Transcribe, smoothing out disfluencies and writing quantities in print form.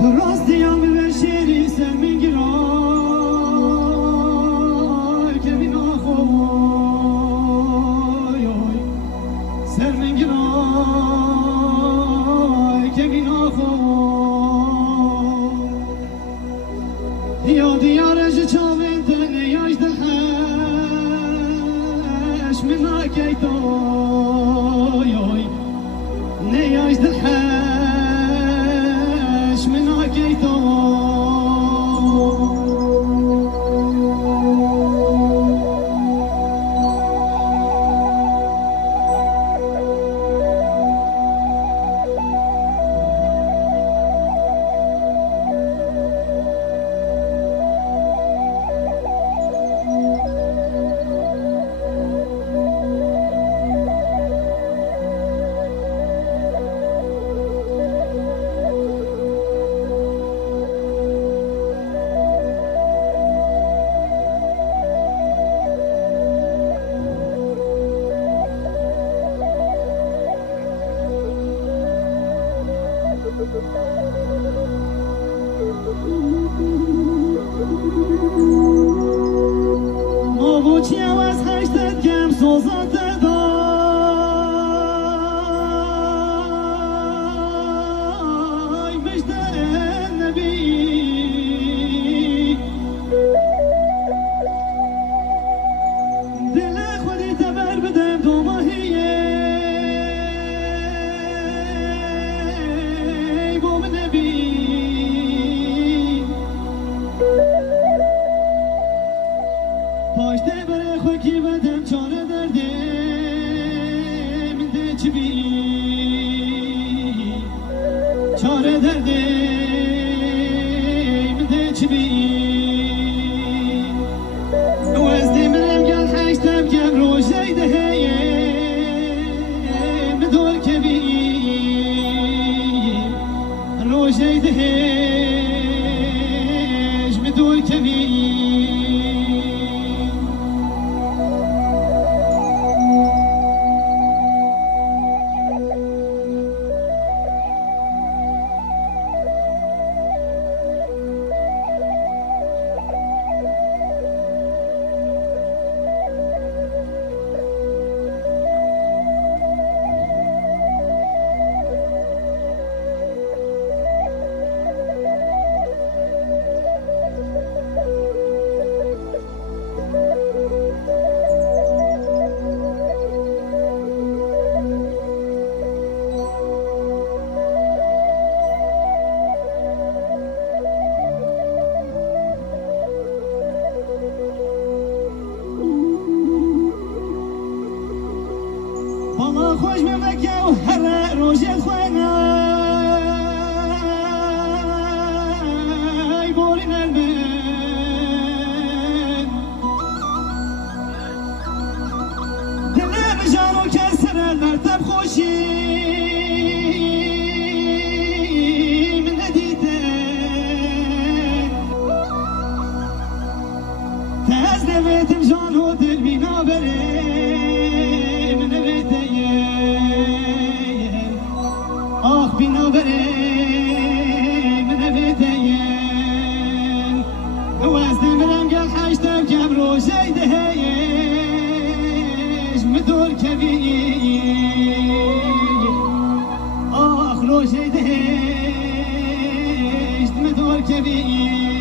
تو راستی هم به شیری سر میگیرای که بی ناخوی سر میگیرای که بی ناخوی یا دیارش چاوین تنیاش دلخش من آکیتای نیاش دلخش من آکیتای نبودی از خشتت گم سوزات دای مجده نبی دل خودی تبر بدم دو ماهیه بوم نبی پاشته بره خوکی بدم چاره دردم ده چی بی چاره دردم ده چی بی وزدی منم گل حشتم گم روشه دهیم دور کبی روشه دهش دور کبی والله خوش بمكة وهر روجة خواناي بورنا المن دلنا بجارو كسر المرتب خوشي من نديته تهزنا بيت مجان ودل بينا بري من بيته آخ بینا بره من بیتیم وزن برم گل حشتم کم روشه دهیش مدور کبی آخ روشه دهیش مدور کبی